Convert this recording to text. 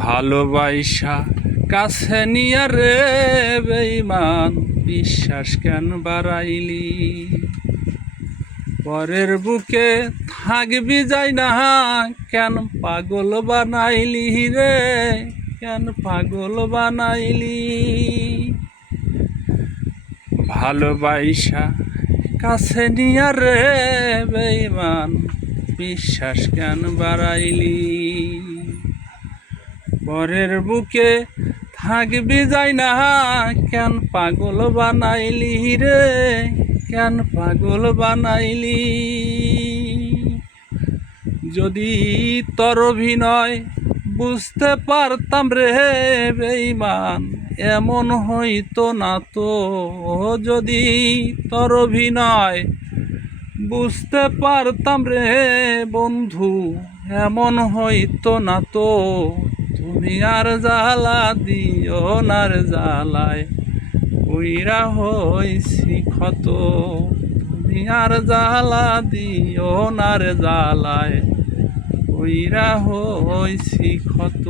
ভালোবাসা কাছে নিয়া রে বেঈমান বিশ্বাস কেন বাড়াইলি পরের বুকে থাকবি যাই না কেন পাগল বানাইলি রে কেন পাগল বানাইলি ভালোবাসা কাছে নিয়া রে বেঈমান বিশ্বাস কেন বাড়াইলি পরের বুকে থাকবি যাই না কেন পাগল বানাইলি রে কেন পাগল বানাইলি যদি তোর অভিনয় বুঝতে পারতাম রে বেঈমান এমন হইতো না তো যদি তোর অভিনয় বুঝতে পারতাম রে বন্ধু এমন হইতো না তো তুমি আর জ্বালা দিও নার জ্বালায় কইরা হইছি ক্ষত তুমি আর জ্বালা দিও নার জ্বালায় কইরা হইছি ক্ষত।